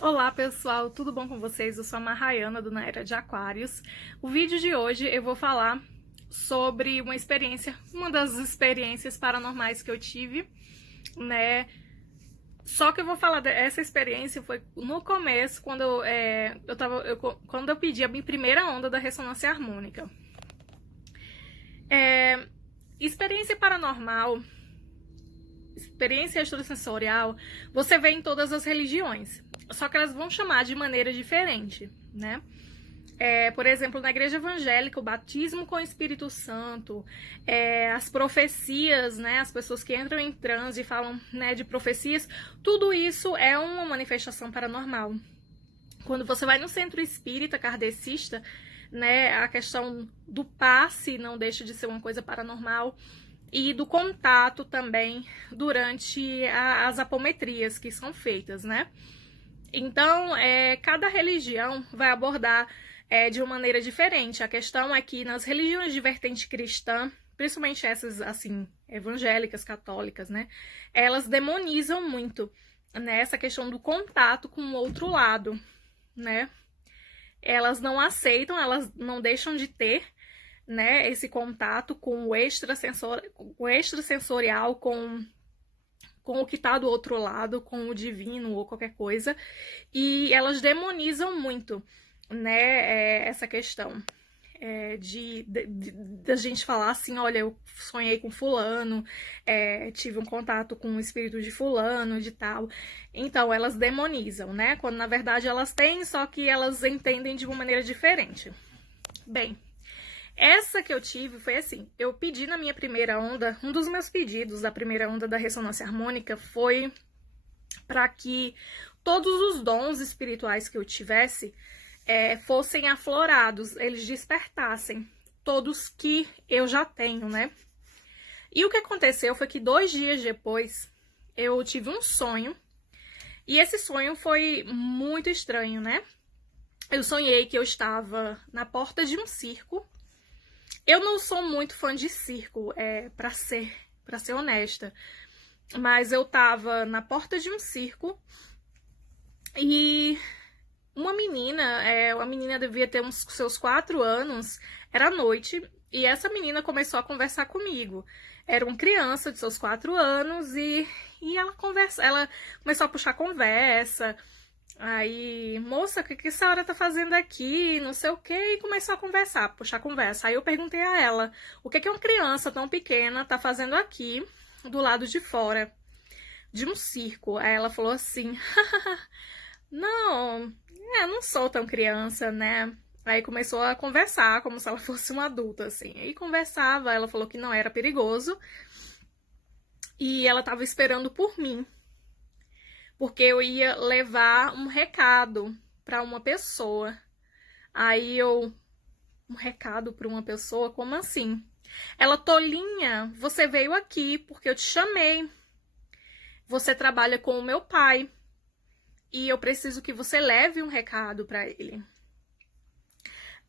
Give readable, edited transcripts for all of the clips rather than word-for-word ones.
Olá pessoal, tudo bom com vocês? Eu sou a Mahayana do Na Era de Aquários. O vídeo de hoje eu vou falar sobre uma das experiências paranormais que eu tive, né? Só que eu vou falar dessa experiência foi no começo, quando eu pedi a minha primeira onda da ressonância harmônica. Experiência paranormal, experiência extrasensorial, você vê em todas as religiões, só que elas vão chamar de maneira diferente, né? Por exemplo, na igreja evangélica, o batismo com o Espírito Santo, as profecias, né, as pessoas que entram em transe e falam, né, de profecias, tudo isso é uma manifestação paranormal. Quando você vai no centro espírita kardecista, né, a questão do passe não deixa de ser uma coisa paranormal, e do contato também durante as apometrias que são feitas, né? Então, cada religião vai abordar de uma maneira diferente. A questão é que nas religiões de vertente cristã, principalmente essas, assim, evangélicas, católicas, né? Elas demonizam muito, né, essa questão do contato com o outro lado, né? Elas não aceitam, elas não deixam de ter, né, esse contato com o extrasensorial, com o que está do outro lado, com o divino ou qualquer coisa, e elas demonizam muito, né, essa questão da gente falar assim, olha, eu sonhei com fulano, tive um contato com o espírito de fulano, de tal. Então, elas demonizam, né, quando na verdade elas têm, só que elas entendem de uma maneira diferente. Bem, essa que eu tive foi assim, eu pedi na minha primeira onda, um dos meus pedidos da primeira onda da ressonância harmônica foi para que todos os dons espirituais que eu tivesse fossem aflorados, eles despertassem, todos que eu já tenho, né? E o que aconteceu foi que 2 dias depois eu tive um sonho, e esse sonho foi muito estranho, né? Eu sonhei que eu estava na porta de um circo. Eu não sou muito fã de circo, pra ser honesta. Mas eu tava na porta de um circo e uma menina, a menina devia ter uns seus 4 anos, era noite, e essa menina começou a conversar comigo. Era uma criança de seus 4 anos e ela começou a puxar conversa. Aí, moça, o que essa hora tá fazendo aqui? Não sei o que, e começou a conversar, puxar conversa. Aí eu perguntei a ela, o que uma criança tão pequena tá fazendo aqui, do lado de fora de um circo? Aí ela falou assim, não, eu não sou tão criança, né? Aí começou a conversar, como se ela fosse uma adulta, assim. Aí conversava, ela falou que não era perigoso, e ela tava esperando por mim, porque eu ia levar um recado para uma pessoa. Aí um recado para uma pessoa? Como assim? Ela, tolinha, você veio aqui porque eu te chamei. Você trabalha com o meu pai e eu preciso que você leve um recado para ele.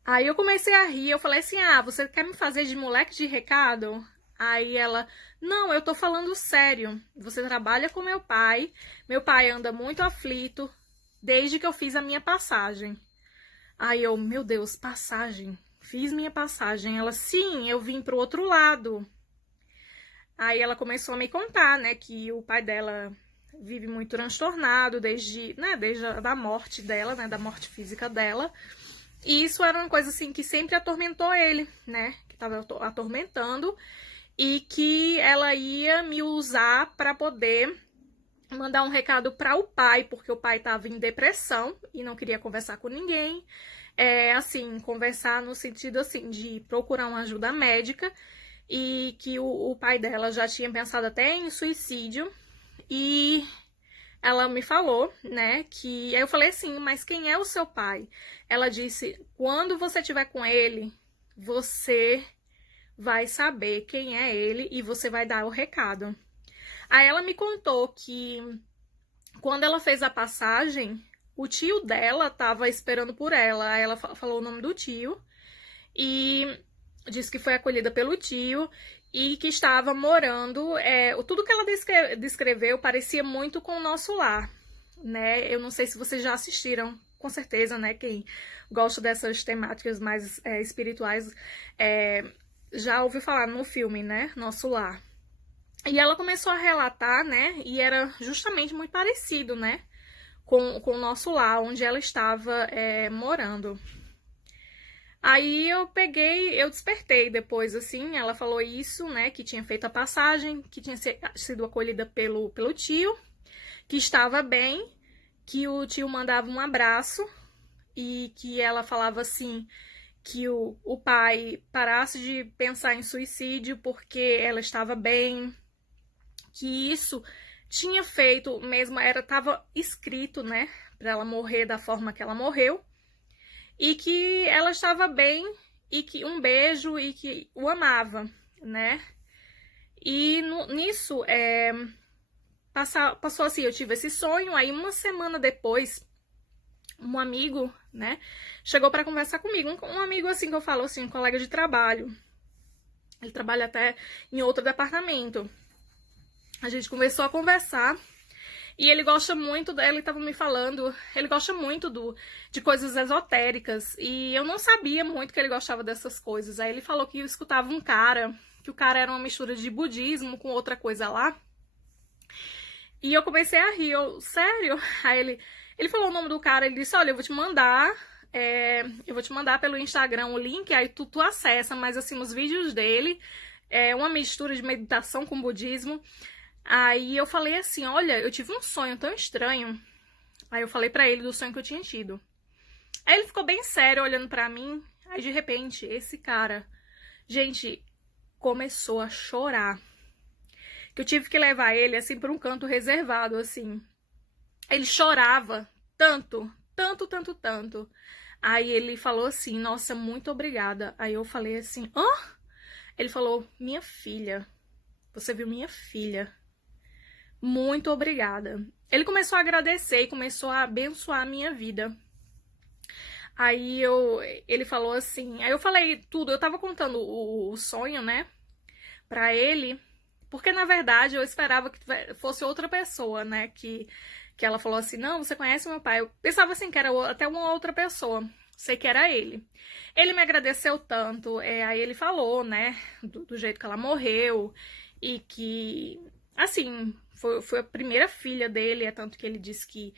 Aí eu comecei a rir, eu falei assim, você quer me fazer de moleque de recado? Aí ela, não, eu tô falando sério, você trabalha com meu pai anda muito aflito desde que eu fiz a minha passagem. Aí eu, meu Deus, passagem, fiz minha passagem. Ela, sim, eu vim pro outro lado. Aí ela começou a me contar, né, que o pai dela vive muito transtornado desde a morte dela, né, da morte física dela. E isso era uma coisa assim que sempre atormentou ele, né, que tava atormentando. E que ela ia me usar para poder mandar um recado para o pai, porque o pai estava em depressão e não queria conversar com ninguém. Assim, conversar no sentido assim de procurar uma ajuda médica, e que o pai dela já tinha pensado até em suicídio. E ela me falou, né, que... Aí eu falei assim, mas quem é o seu pai? Ela disse, quando você estiver com ele, você vai saber quem é ele e você vai dar o recado. Aí ela me contou que quando ela fez a passagem, o tio dela estava esperando por ela. Aí ela falou o nome do tio e disse que foi acolhida pelo tio e que estava morando... tudo que ela descreveu parecia muito com o nosso lar, né? Eu não sei se vocês já assistiram, com certeza, né? Quem gosta dessas temáticas mais espirituais já ouviu falar no filme, né? Nosso Lar. E ela começou a relatar, né? E era justamente muito parecido, né? Com o Nosso Lar, onde ela estava morando. Aí eu despertei depois, assim, ela falou isso, né, que tinha feito a passagem, que tinha sido acolhida pelo tio, que estava bem, que o tio mandava um abraço e que ela falava assim, que o pai parasse de pensar em suicídio porque ela estava bem, que isso tinha feito mesmo, estava escrito, né, para ela morrer da forma que ela morreu, e que ela estava bem, e que um beijo, e que o amava, né? E nisso, passou assim, eu tive esse sonho, aí uma semana depois, um amigo, né, chegou para conversar comigo, um amigo assim que eu falo assim, um colega de trabalho, ele trabalha até em outro departamento. A gente começou a conversar, e ele gosta muito, ele estava me falando, ele gosta muito de coisas esotéricas, e eu não sabia muito que ele gostava dessas coisas. Aí ele falou que eu escutava um cara, que o cara era uma mistura de budismo com outra coisa lá, e eu comecei a rir, sério? Aí ele falou o nome do cara, ele disse, olha, eu vou te mandar pelo Instagram o link, aí tu acessa, mas assim, os vídeos dele, uma mistura de meditação com budismo. Aí eu falei assim, olha, eu tive um sonho tão estranho. Aí eu falei pra ele do sonho que eu tinha tido. Aí ele ficou bem sério olhando pra mim. Aí de repente, esse cara, gente, começou a chorar. Que eu tive que levar ele assim pra um canto reservado, assim. Ele chorava tanto, tanto, tanto, tanto. Aí ele falou assim, nossa, muito obrigada. Aí eu falei assim, hã? Ele falou, minha filha, você viu minha filha? Muito obrigada. Ele começou a agradecer e começou a abençoar a minha vida. Aí ele falou assim, aí eu falei tudo, eu tava contando o sonho, né, pra ele, porque na verdade eu esperava que fosse outra pessoa, né, que ela falou assim, não, você conhece meu pai? Eu pensava assim que era até uma outra pessoa, sei que era ele. Ele me agradeceu tanto, aí ele falou, né, do jeito que ela morreu, e que, assim, foi a primeira filha dele, tanto que ele disse que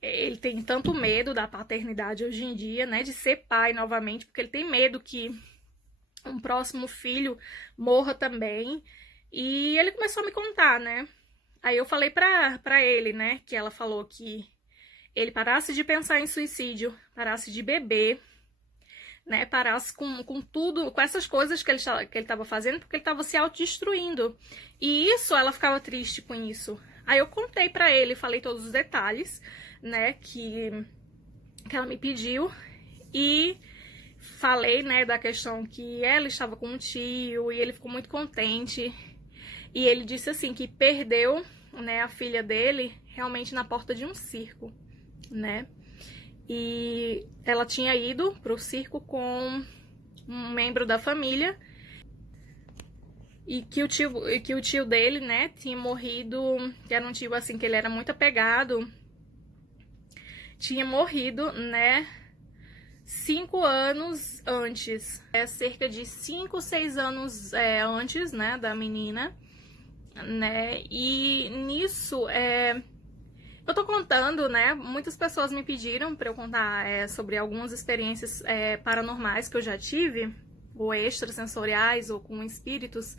ele tem tanto medo da paternidade hoje em dia, né, de ser pai novamente, porque ele tem medo que um próximo filho morra também. E ele começou a me contar, né, aí eu falei pra ele, né, que ela falou que ele parasse de pensar em suicídio, parasse de beber, né, parasse com tudo, com essas coisas que ele estava fazendo, porque ele estava se autodestruindo. E isso, ela ficava triste com isso. Aí eu contei pra ele, falei todos os detalhes, né, que ela me pediu, e falei, né, da questão que ela estava com um tio, e ele ficou muito contente. E ele disse assim, que perdeu, né, a filha dele realmente na porta de um circo, né. E ela tinha ido pro circo com um membro da família, e que o tio dele, né, tinha morrido, que era um tio assim que ele era muito apegado, tinha morrido, né, 5 anos antes, cerca de 5, 6 anos antes, né, da menina, né, e nisso, eu tô contando, né, muitas pessoas me pediram pra eu contar sobre algumas experiências paranormais que eu já tive, ou extrasensoriais, ou com espíritos,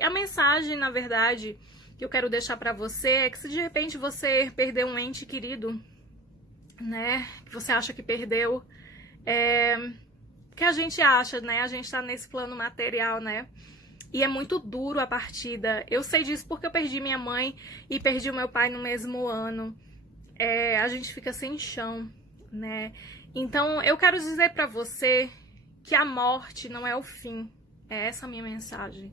a mensagem, na verdade, que eu quero deixar pra você é que se de repente você perdeu um ente querido, né, que você acha que perdeu, que a gente acha, né, a gente tá nesse plano material, né, e é muito duro a partida. Eu sei disso porque eu perdi minha mãe e perdi o meu pai no mesmo ano. A gente fica sem chão, né? Então, eu quero dizer pra você que a morte não é o fim. É essa a minha mensagem,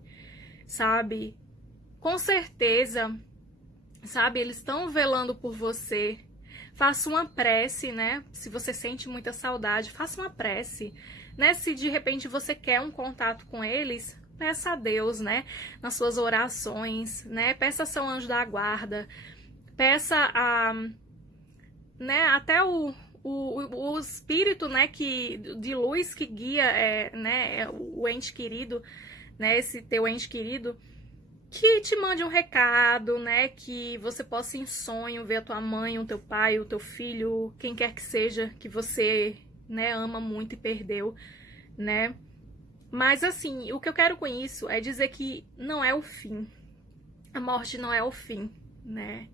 sabe? Com certeza, sabe? Eles estão velando por você. Faça uma prece, né? Se você sente muita saudade, faça uma prece, né? Se de repente você quer um contato com eles, peça a Deus, né, nas suas orações, né, peça a seu anjo da guarda, peça né, até o espírito, né, de luz que guia, né, o ente querido, né, esse teu ente querido, que te mande um recado, né, que você possa em sonho ver a tua mãe, o teu pai, o teu filho, quem quer que seja, que você, né, ama muito e perdeu, né. Mas assim, o que eu quero com isso é dizer que não é o fim. A morte não é o fim, né.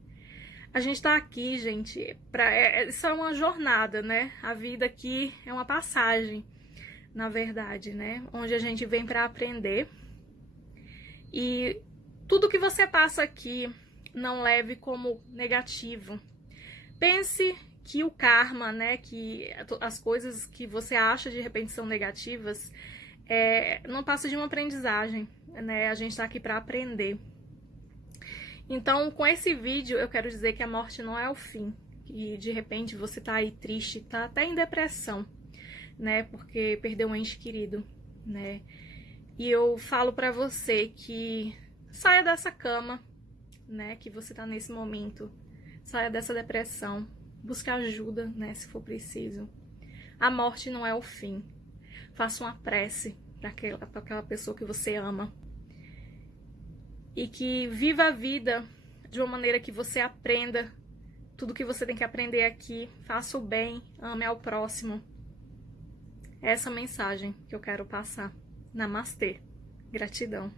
A gente tá aqui, gente, isso é uma jornada, né? A vida aqui é uma passagem, na verdade, né? Onde a gente vem para aprender. E tudo que você passa aqui, não leve como negativo. Pense que o karma, né? Que as coisas que você acha de repente são negativas, não passa de uma aprendizagem, né? A gente tá aqui para aprender. Então, com esse vídeo, eu quero dizer que a morte não é o fim. E de repente você tá aí triste, tá até em depressão, né? Porque perdeu um ente querido, né? E eu falo pra você que saia dessa cama, né? Que você tá nesse momento. Saia dessa depressão. Busque ajuda, né? Se for preciso. A morte não é o fim. Faça uma prece pra aquela pessoa que você ama. E que viva a vida de uma maneira que você aprenda tudo que você tem que aprender aqui. Faça o bem, ame ao próximo. Essa é a mensagem que eu quero passar. Namastê. Gratidão.